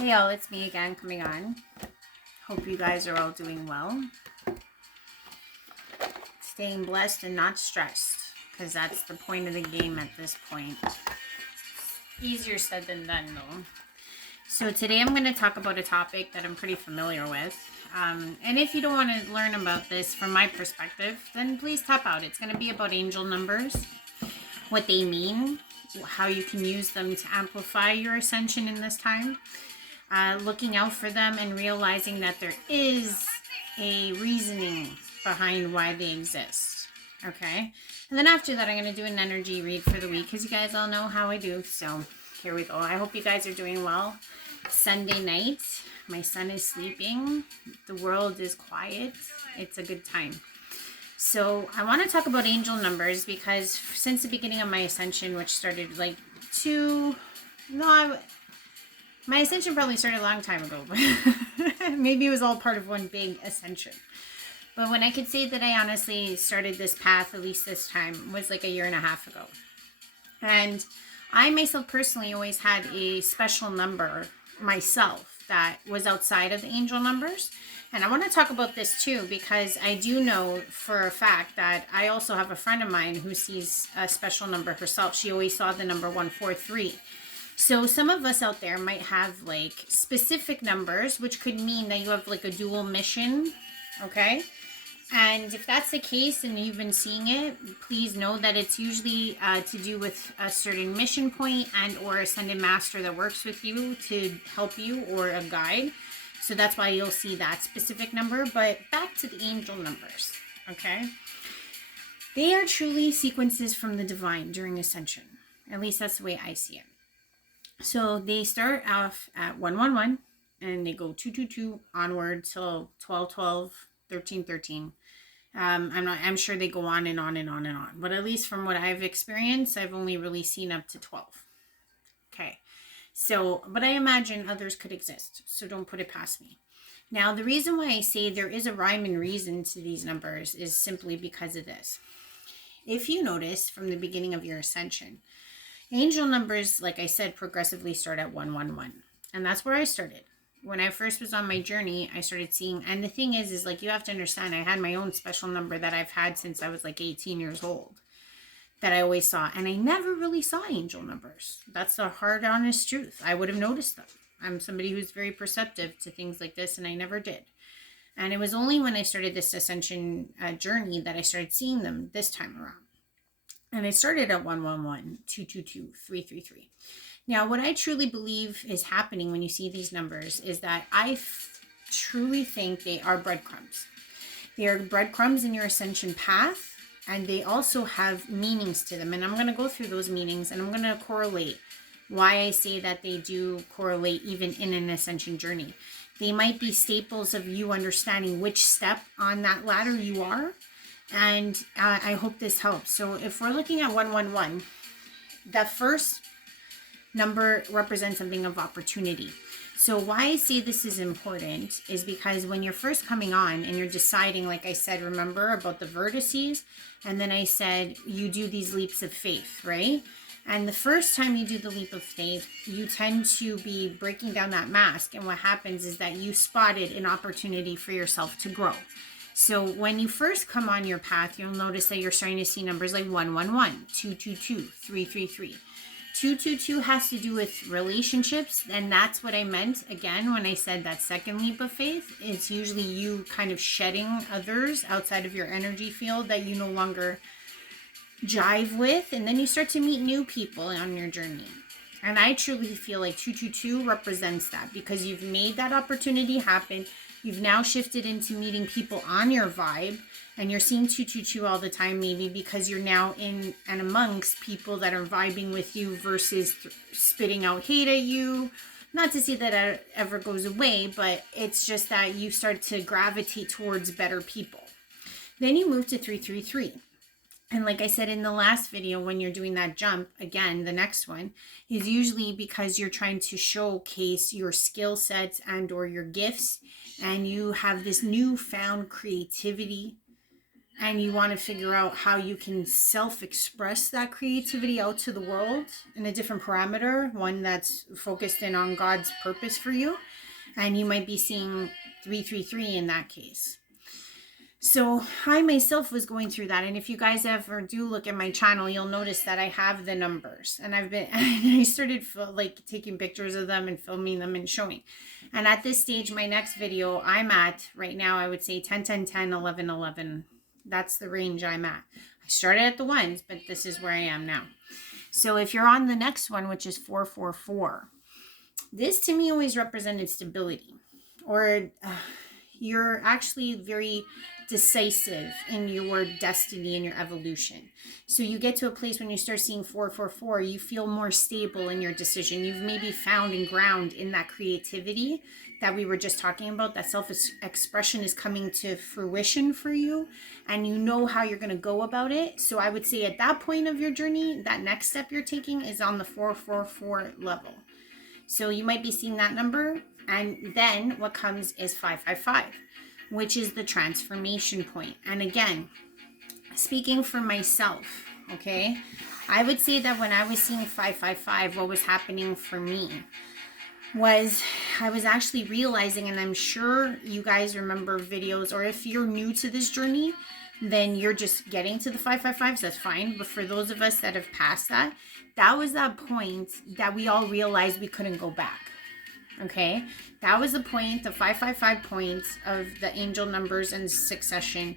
Hey all, it's me again coming on. Hope you guys are all doing well. Staying blessed and not stressed, because that's the point of the game at this point. Easier said than done though. So today I'm going to talk about a topic that I'm pretty familiar with. And if you don't want to learn about this from my perspective, then please tap out. It's going to be about angel numbers, what they mean, how you can use them to amplify your ascension in this time. Looking out for them and realizing that there is a reasoning behind why they exist. Okay? And then after that, I'm going to do an energy read for the week because you guys all know how I do. So here we go. I hope you guys are doing well. Sunday night. My son is sleeping. The world is quiet. It's a good time. So I want to talk about angel numbers because since the beginning of my ascension, which started my ascension probably started a long time ago, but maybe it was all part of one big ascension. But when I could say that I honestly started this path, at least this time, was like a year and a half ago. And I myself personally always had a special number myself that was outside of the angel numbers. And I want to talk about this too, because I do know for a fact that I also have a friend of mine who sees a special number herself. She always saw the number 143. So some of us out there might have like specific numbers, which could mean that you have like a dual mission, okay? And if that's the case and you've been seeing it, please know that it's usually to do with a certain mission point and or ascended master that works with you to help you or a guide. So that's why you'll see that specific number. But back to the angel numbers, okay? They are truly sequences from the divine during ascension. At least that's the way I see it. So they start off at 111 and they go 222 onward till 1212, 1313. I'm sure they go on and on and on and on. But at least from what I've experienced, I've only really seen up to 12. Okay. So, but I imagine others could exist. So don't put it past me. Now, the reason why I say there is a rhyme and reason to these numbers is simply because of this. If you notice from the beginning of your ascension, angel numbers, like I said, progressively start at 111. And that's where I started. When I first was on my journey, I started seeing, and the thing is like, you have to understand, I had my own special number that I've had since I was like 18 years old that I always saw. And I never really saw angel numbers. That's the hard, honest truth. I would have noticed them. I'm somebody who's very perceptive to things like this, and I never did. And it was only when I started this ascension journey that I started seeing them this time around. And it started at 111, 222, 333. Now, what I truly believe is happening when you see these numbers is that I truly think they are breadcrumbs. They are breadcrumbs in your ascension path, and they also have meanings to them. And I'm going to go through those meanings, and I'm going to correlate why I say that they do correlate even in an ascension journey. They might be staples of you understanding which step on that ladder you are. And I hope this helps. So if we're looking at 111, the first number represents something of opportunity. So why I say this is important is because when you're first coming on and you're deciding, like I said, remember about the vertices, and then I said you do these leaps of faith, right? And the first time you do the leap of faith, you tend to be breaking down that mask. And what happens is that you spotted an opportunity for yourself to grow. So when you first come on your path, you'll notice that you're starting to see numbers like 111, 222, 333. 222 has to do with relationships, and that's what I meant again when I said that second leap of faith. It's usually you kind of shedding others outside of your energy field that you no longer jive with, and then you start to meet new people on your journey. And I truly feel like 222 represents that because you've made that opportunity happen. You've now shifted into meeting people on your vibe, and you're seeing 222 all the time, maybe because you're now in and amongst people that are vibing with you versus spitting out hate at you. Not to say that it ever goes away, but it's just that you start to gravitate towards better people. Then you move to 333. And like I said in the last video, when you're doing that jump, again, the next one is usually because you're trying to showcase your skill sets and or your gifts, and you have this newfound creativity and you want to figure out how you can self-express that creativity out to the world in a different parameter, one that's focused in on God's purpose for you. And you might be seeing 333 in that case. So I myself was going through that. And if you guys ever do look at my channel, you'll notice that I have the numbers. And I started like taking pictures of them and filming them and showing. And at this stage, my next video, I'm at right now, I would say 10, 10, 10, 11, 11. That's the range I'm at. I started at the ones, but this is where I am now. So if you're on the next one, which is 444, this to me always represented stability, or you're actually very decisive in your destiny and your evolution. So you get to a place when you start seeing 444, you feel more stable in your decision. You've maybe found and ground in that creativity that we were just talking about. That self-expression is coming to fruition for you, and you know how you're going to go about it. So I would say at that point of your journey, that next step you're taking is on the 444 level. So you might be seeing that number, and then what comes is 555, which is the transformation point. And again, speaking for myself, okay, I would say that when I was seeing 555, what was happening for me was I was actually realizing, and I'm sure you guys remember videos, or if you're new to this journey, then you're just getting to the 555s, that's fine. But for those of us that have passed that, that was that point that we all realized we couldn't go back. Okay, that was the point, the 555 points of the angel numbers and succession,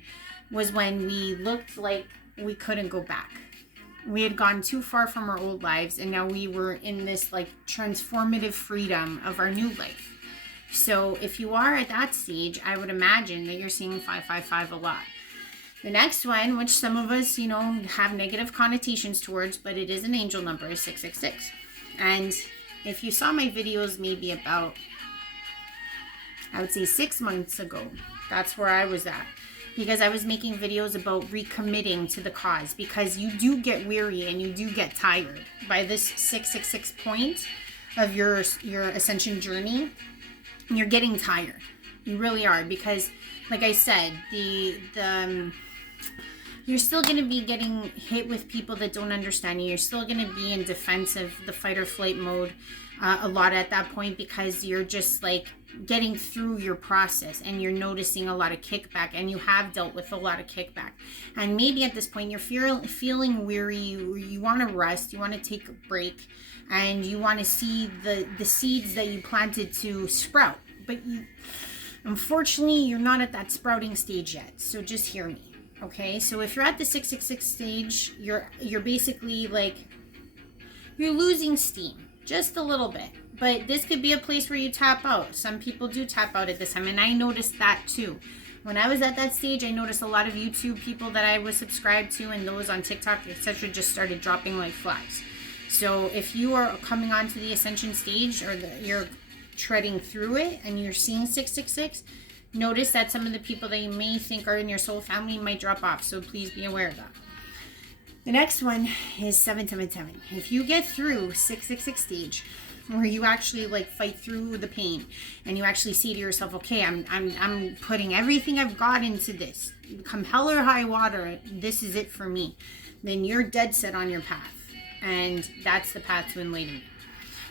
was when we looked like we couldn't go back. We had gone too far from our old lives, and now we were in this like transformative freedom of our new life. So if you are at that stage, I would imagine that you're seeing 555 a lot. The next one, which some of us, you know, have negative connotations towards, but it is an angel number, is 666. And if you saw my videos maybe about, I would say 6 months ago, that's where I was at. Because I was making videos about recommitting to the cause. Because you do get weary and you do get tired by this 666 point of your ascension journey. You're getting tired. You really are. Because, like I said, you're still going to be getting hit with people that don't understand you. You're still going to be in defensive, the fight or flight mode a lot at that point, because you're just like getting through your process and you're noticing a lot of kickback, and you have dealt with a lot of kickback. And maybe at this point you're feeling weary, you want to rest, you want to take a break, and you want to see the seeds that you planted to sprout. But unfortunately, you're not at that sprouting stage yet. So just hear me. Okay, so if you're at the 666 stage, you're basically like, you're losing steam just a little bit. But this could be a place where you tap out. Some people do tap out at this time, and I noticed that too. When I was at that stage, I noticed a lot of YouTube people that I was subscribed to, and those on TikTok, etc., just started dropping like flies. So if you are coming onto the ascension stage, or you're treading through it, and you're seeing 666, notice that some of the people that you may think are in your soul family might drop off. So please be aware of that. The next one is 777. If you get through 666 stage, where you actually like fight through the pain, and you actually say to yourself, okay, I'm putting everything I've got into this, come hell or high water, this is it for me, then you're dead set on your path, and that's the path to enlightenment.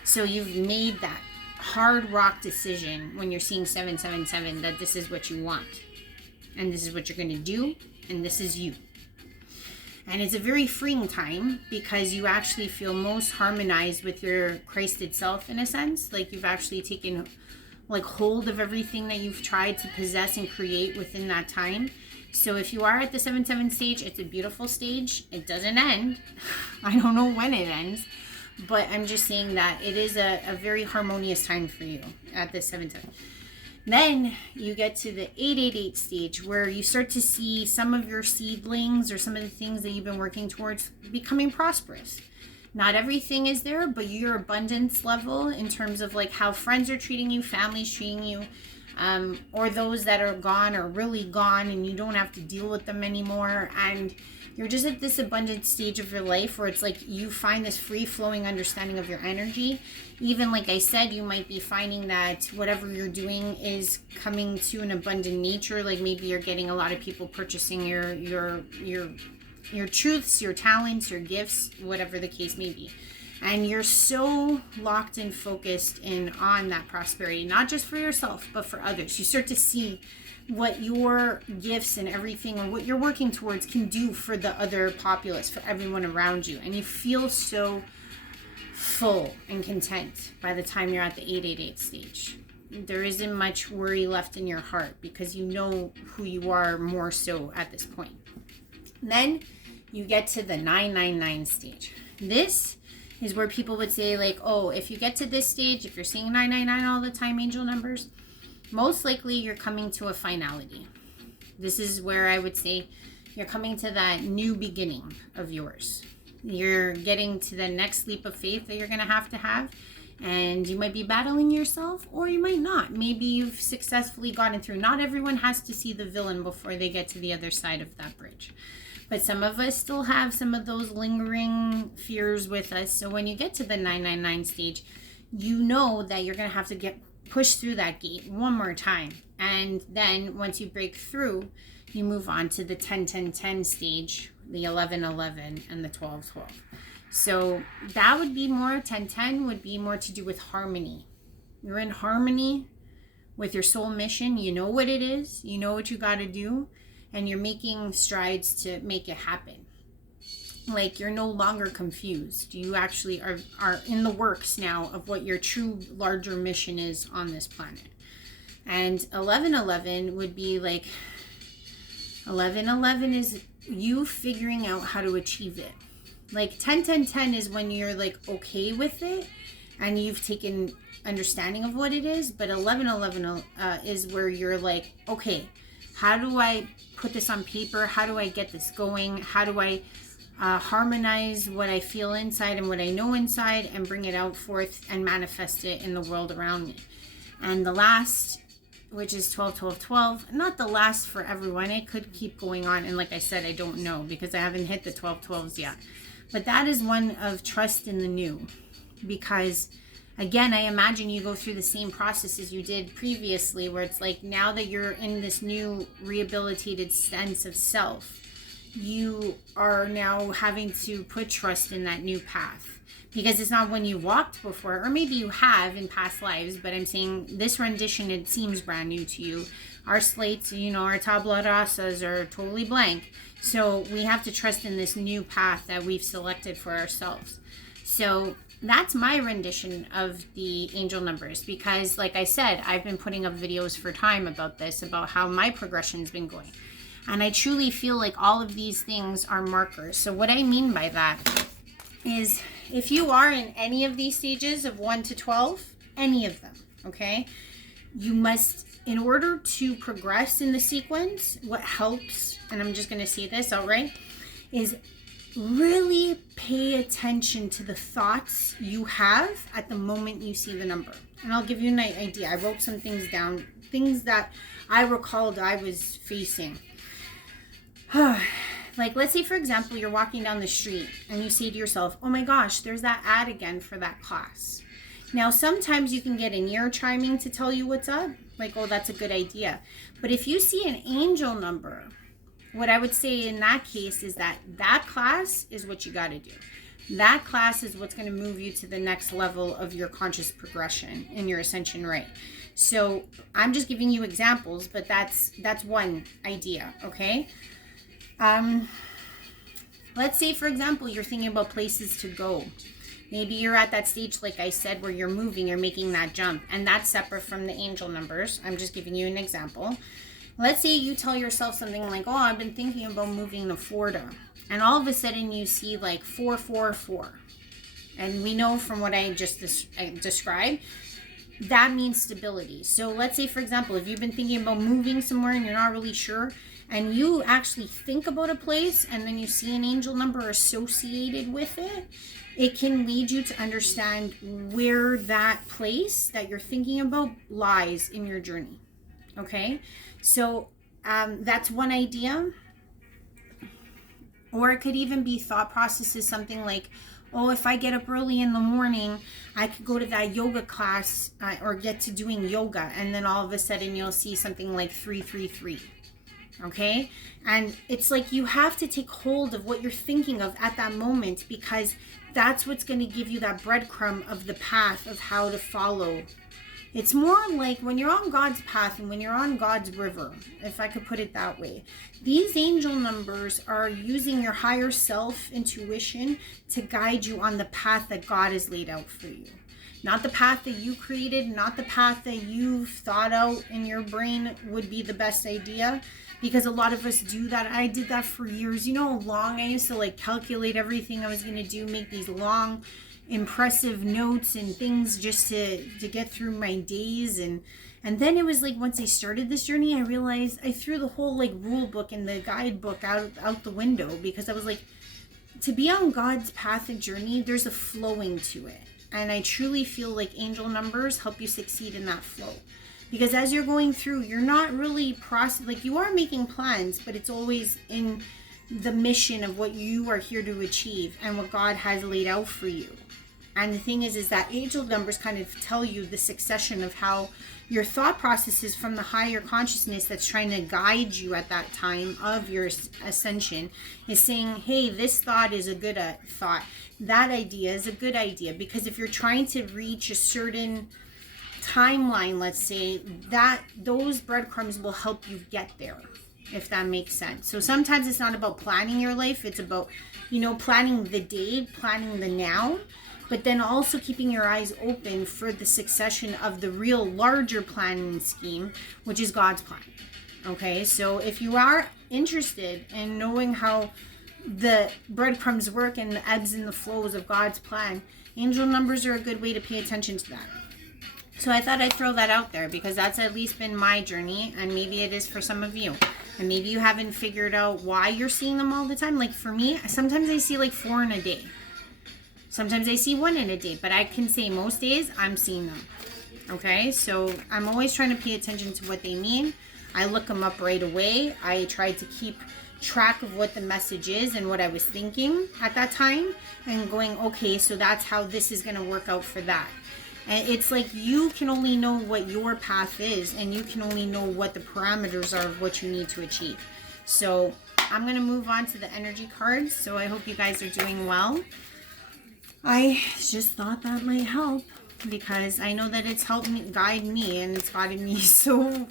So you've made that hard rock decision when you're seeing 777 that this is what you want, and this is what you're going to do, and this is you. And it's a very freeing time, because you actually feel most harmonized with your Christed self, in a sense. Like you've actually taken like hold of everything that you've tried to possess and create within that time. So if you are at the 7-7 stage, it's a beautiful stage. It doesn't end. I don't know when it ends, but I'm just saying that it is a very harmonious time for you at this 7-7. Then you get to the 888 stage, where you start to see some of your seedlings or some of the things that you've been working towards becoming prosperous. Not everything is there, but your abundance level in terms of like how friends are treating you, family's treating you, or those that are gone or really gone and you don't have to deal with them anymore. And you're just at this abundant stage of your life where it's like you find this free flowing understanding of your energy. Even like I said, you might be finding that whatever you're doing is coming to an abundant nature. Like maybe you're getting a lot of people purchasing your truths, your talents, your gifts, whatever the case may be. And you're so locked and focused in on that prosperity, not just for yourself, but for others. You start to see what your gifts and everything or what you're working towards can do for the other populace, for everyone around you. And you feel so full and content by the time you're at the 888 stage. There isn't much worry left in your heart because you know who you are more so at this point. Then you get to the 999 stage. This is where people would say like, oh, if you get to this stage, if you're seeing 999 all the time, angel numbers, most likely you're coming to a finality. This is where I would say you're coming to that new beginning of yours. You're getting to the next leap of faith that you're going to have. And you might be battling yourself or you might not. Maybe you've successfully gotten through. Not everyone has to see the villain before they get to the other side of that bridge. But some of us still have some of those lingering fears with us. So when you get to the 999 stage, you know that you're going to have to get pushed through that gate one more time. And then once you break through, you move on to the 10-10-10 stage, the 11-11, and the 12-12. So that would be more, 10-10 would be more to do with harmony. You're in harmony with your soul mission. You know what it is. You know what you got to do. And you're making strides to make it happen. Like you're no longer confused. You actually are in the works now of what your true larger mission is on this planet. And 11-11 would be like, 11-11 is you figuring out how to achieve it. Like 10-10-10 is when you're like okay with it and you've taken understanding of what it is. But 11-11 is where you're like, okay, how do I put this on paper? How do I get this going? How do I harmonize what I feel inside and what I know inside and bring it out forth and manifest it in the world around me? And the last, which is 12-12-12, not the last for everyone. It could keep going on. And like I said, I don't know because I haven't hit the 12-12s yet. But that is one of trust in the new. Because again, I imagine you go through the same process as you did previously, where it's like now that you're in this new rehabilitated sense of self, you are now having to put trust in that new path. Because it's not one you walked before, or maybe you have in past lives, but I'm saying this rendition, it seems brand new to you. Our slates, our tabla rasas are totally blank. So we have to trust in this new path that we've selected for ourselves. So that's my rendition of the angel numbers, because like I said, I've been putting up videos for time about this, about how my progression's been going. And I truly feel like all of these things are markers. So what I mean by that is if you are in any of these stages of 1 to 12, any of them, okay, you must, in order to progress in the sequence, what helps, and I'm just going to say this outright, is really pay attention to the thoughts you have at the moment you see the number. And I'll give you an idea. I wrote some things down, things that I recalled I was facing. Like, let's say, for example, you're walking down the street and you say to yourself, oh my gosh, there's that ad again for that class. Now, sometimes you can get an ear chiming to tell you what's up. Like, oh, that's a good idea. But if you see an angel number, what I would say in that case is that class is what you got to do. That class is what's going to move you to the next level of your conscious progression in your ascension right. So I'm just giving you examples, but that's one idea, okay? Let's say, for example, you're thinking about places to go. Maybe you're at that stage, like I said, where you're moving, you're making that jump, and that's separate from the angel numbers. I'm just giving you an example. Let's say you tell yourself something like, oh, I've been thinking about moving to Florida. And all of a sudden you see like 444. And we know from what I just described, that means stability. So let's say, for example, if you've been thinking about moving somewhere and you're not really sure, and you actually think about a place and then you see an angel number associated with it, it can lead you to understand where that place that you're thinking about lies in your journey. Okay, so that's one idea. Or it could even be thought processes, something like, oh, if I get up early in the morning, I could go to that yoga class or get to doing yoga. And then all of a sudden you'll see something like 333. Okay. And it's like you have to take hold of what you're thinking of at that moment, because that's what's going to give you that breadcrumb of the path of how to follow. It's more like when you're on God's path and when you're on God's river, if I could put it that way. These angel numbers are using your higher self intuition to guide you on the path that God has laid out for you. Not the path that you created, not the path that you've thought out in your brain would be the best idea. Because a lot of us do that. I did that for years. You know how long I used to like calculate everything I was going to do, make these long impressive notes and things just to get through my days. And then it was like once I started this journey, I realized I threw the whole like rule book and the guidebook out the window, because I was like, to be on God's path and journey, there's a flowing to it. And I truly feel like angel numbers help you succeed in that flow. Because as you're going through, you're not really like you are making plans, but it's always in the mission of what you are here to achieve and what God has laid out for you. And the thing is that angel numbers kind of tell you the succession of how your thought processes from the higher consciousness that's trying to guide you at that time of your ascension is saying, hey, this thought is a good thought. That idea is a good idea. Because if you're trying to reach a certain timeline, let's say, that those breadcrumbs will help you get there, if that makes sense. So sometimes it's not about planning your life. It's about, planning the day, planning the now, but then also keeping your eyes open for the succession of the real larger planning scheme, which is God's plan. Okay, so if you are interested in knowing how the breadcrumbs work and the ebbs and the flows of God's plan, angel numbers are a good way to pay attention to that. So I thought I'd throw that out there, because that's at least been my journey, and maybe it is for some of you. And maybe you haven't figured out why you're seeing them all the time. Like for me, sometimes I see like 4 in a day. Sometimes I see 1 in a day, but I can say most days I'm seeing them. Okay, so I'm always trying to pay attention to what they mean. I look them up right away. I try to keep track of what the message is and what I was thinking at that time, and going, okay, so that's how this is going to work out for that. And it's like you can only know what your path is, and you can only know what the parameters are of what you need to achieve. So I'm going to move on to the energy cards. So I hope you guys are doing well. I just thought that might help, because I know that it's helped me guide me, and it's gotten me so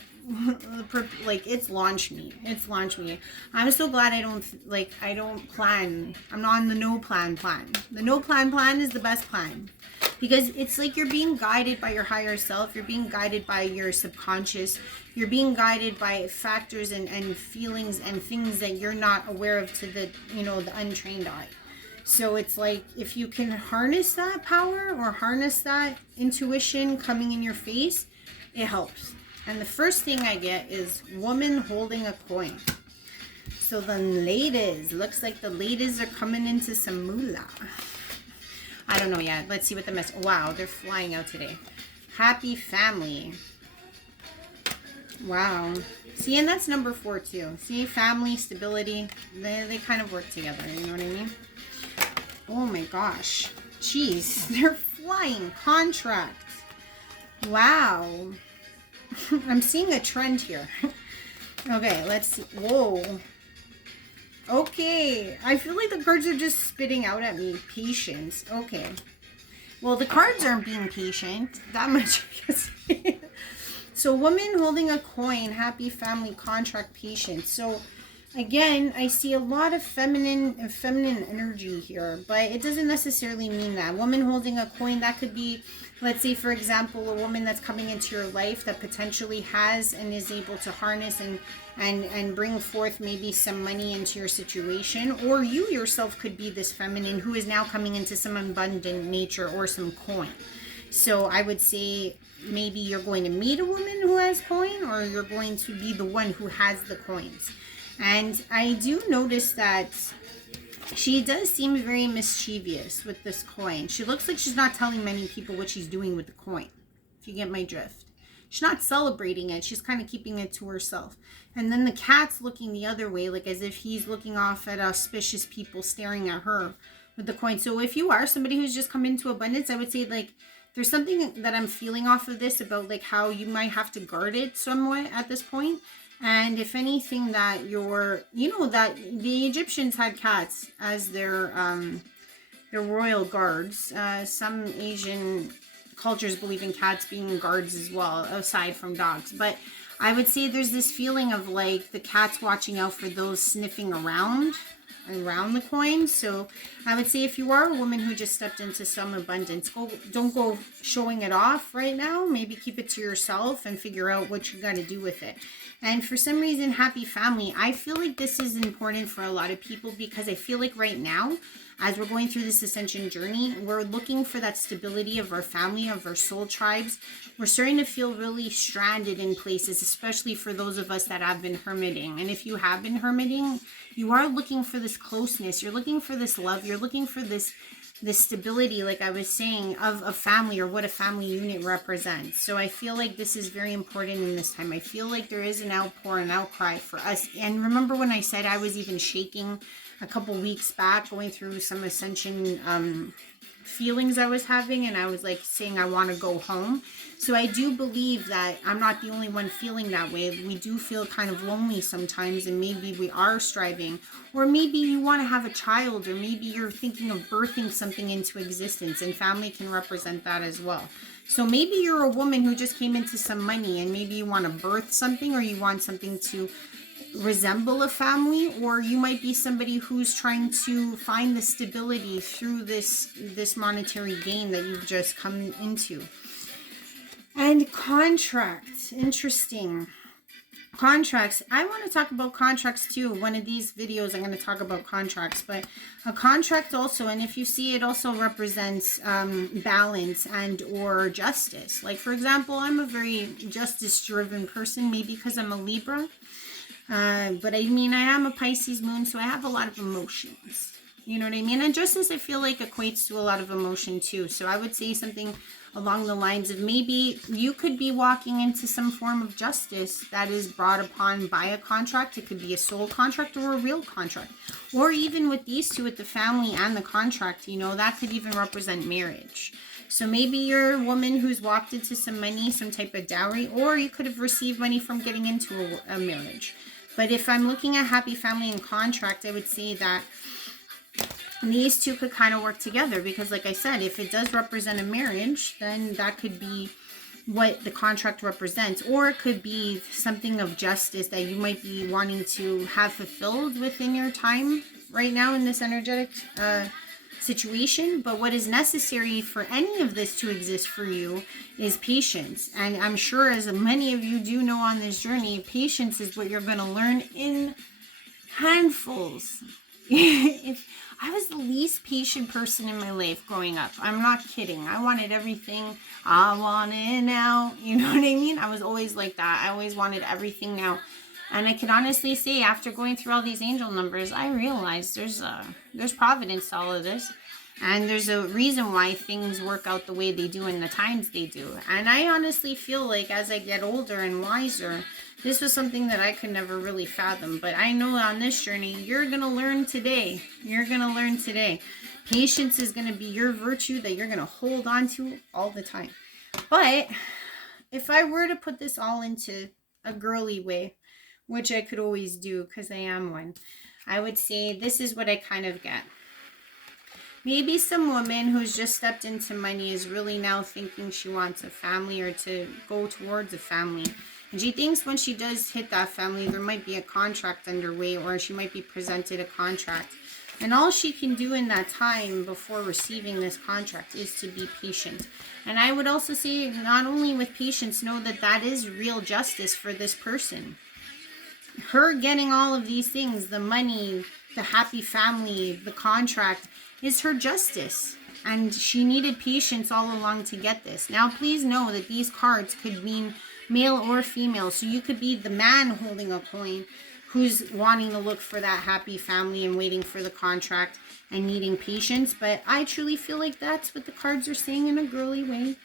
like it's launched me. I'm so glad I don't plan. I'm not on the no plan. The no plan is the best plan, because it's like you're being guided by your higher self. You're being guided by your subconscious. You're being guided by factors and feelings and things that you're not aware of to the the untrained eye. So it's like, if you can harness that power or harness that intuition coming in your face, it helps. And the first thing I get is woman holding a coin. So the ladies, looks like the ladies are coming into some moolah. I don't know yet. Let's see what the mess. Wow, they're flying out today. Happy family. Wow. See, and that's number 4 too. See, family, stability, they kind of work together. You know what I mean? Oh my gosh. Jeez, they're flying contracts. Wow. I'm seeing a trend here. Okay, let's see. Whoa. Okay. I feel like the cards are just spitting out at me. Patience. Okay. Well, the cards aren't being patient. That much I can say. So, woman holding a coin, happy family, contract, patience. So, again, I see a lot of feminine energy here, but it doesn't necessarily mean that. Woman holding a coin, that could be, let's say, for example, a woman that's coming into your life that potentially has and is able to harness and bring forth maybe some money into your situation. Or you yourself could be this feminine who is now coming into some abundant nature or some coin. So I would say maybe you're going to meet a woman who has coin, or you're going to be the one who has the coins. And I do notice that she does seem very mischievous with this coin. She looks like she's not telling many people what she's doing with the coin, if you get my drift. She's not celebrating it. She's kind of keeping it to herself. And then the cat's looking the other way, like as if he's looking off at auspicious people staring at her with the coin. So if you are somebody who's just come into abundance, I would say like there's something that I'm feeling off of this about like how you might have to guard it somewhat at this point. And if anything, that that the Egyptians had cats as their royal guards. Some Asian cultures believe in cats being guards as well, aside from dogs. But I would say there's this feeling of like the cat's watching out for those sniffing around the coin. So I would say if you are a woman who just stepped into some abundance, don't go showing it off right now. Maybe keep it to yourself and figure out what you got to do with it. And for some reason, happy family, I feel like this is important for a lot of people because I feel like right now, as we're going through this ascension journey, we're looking for that stability of our family, of our soul tribes. We're starting to feel really stranded in places, especially for those of us that have been hermiting. And if you have been hermiting, you are looking for this closeness. You're looking for this love. You're looking for this stability, like I was saying, of a family or what a family unit represents. So I feel like this is very important in this time. I feel like there is an outpour, an outcry for us. And remember when I said I was even shaking a couple weeks back, going through some ascension feelings I was having, and I was like saying I want to go home. So I do believe that I'm not the only one feeling that way. We do feel kind of lonely sometimes, and maybe we are striving, or maybe you want to have a child, or maybe you're thinking of birthing something into existence, and family can represent that as well. So maybe you're a woman who just came into some money, and maybe you want to birth something, or you want something to resemble a family, or you might be somebody who's trying to find the stability through this monetary gain that you've just come into. And contracts, interesting. Contracts, I want to talk about contracts too. One of these videos I'm going to talk about contracts, but a contract also, and if you see, it also represents balance and or justice. Like for example, I'm a very justice driven person, maybe because I'm a Libra. But I mean, I am a Pisces moon, so I have a lot of emotions. You know what I mean? And justice, I feel like, equates to a lot of emotion too. So I would say something along the lines of maybe you could be walking into some form of justice that is brought upon by a contract. It could be a soul contract or a real contract. Or even with these two, with the family and the contract, that could even represent marriage. So maybe you're a woman who's walked into some money, some type of dowry, or you could have received money from getting into a marriage. But if I'm looking at happy family and contract, I would say that these two could kind of work together, because like I said, if it does represent a marriage, then that could be what the contract represents, or it could be something of justice that you might be wanting to have fulfilled within your time right now in this energetic situation. But what is necessary for any of this to exist for you is patience. And I'm sure, as many of you do know on this journey, patience is what you're going to learn in handfuls. If I was the least patient person in my life growing up, I'm not kidding. I wanted everything. I want it now. You know what I mean? I was always like that. I always wanted everything now. And I can honestly say, after going through all these angel numbers, I realized there's providence to all of this. And there's a reason why things work out the way they do in the times they do. And I honestly feel like as I get older and wiser, this was something that I could never really fathom. But I know on this journey, you're going to learn today. You're going to learn today. Patience is going to be your virtue that you're going to hold on to all the time. But if I were to put this all into a girly way, which I could always do because I am one, I would say this is what I kind of get. Maybe some woman who's just stepped into money is really now thinking she wants a family or to go towards a family. And she thinks when she does hit that family, there might be a contract underway, or she might be presented a contract. And all she can do in that time before receiving this contract is to be patient. And I would also say, not only with patience, know that that is real justice for this person. Her getting all of these things, the money, the happy family, the contract, is her justice. And she needed patience all along to get this. Now, please know that these cards could mean male or female. So you could be the man holding a coin who's wanting to look for that happy family and waiting for the contract and needing patience. But I truly feel like that's what the cards are saying in a girly way.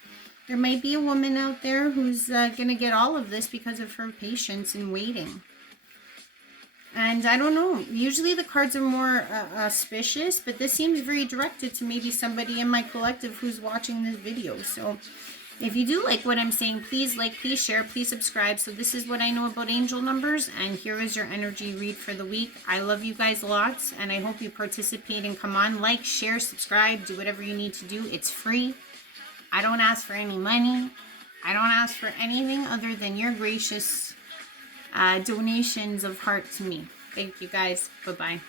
There might be a woman out there who's going to get all of this because of her patience and waiting. And I don't know, usually the cards are more auspicious, but this seems very directed to maybe somebody in my collective who's watching this video. So if you do like what I'm saying, please like, please share, please subscribe. So this is what I know about angel numbers, and here is your energy read for the week. I love you guys lots, and I hope you participate and come on, like, share, subscribe, do whatever you need to do. It's free. I don't ask for any money. I don't ask for anything other than your gracious donations of heart to me. Thank you guys. Bye-bye.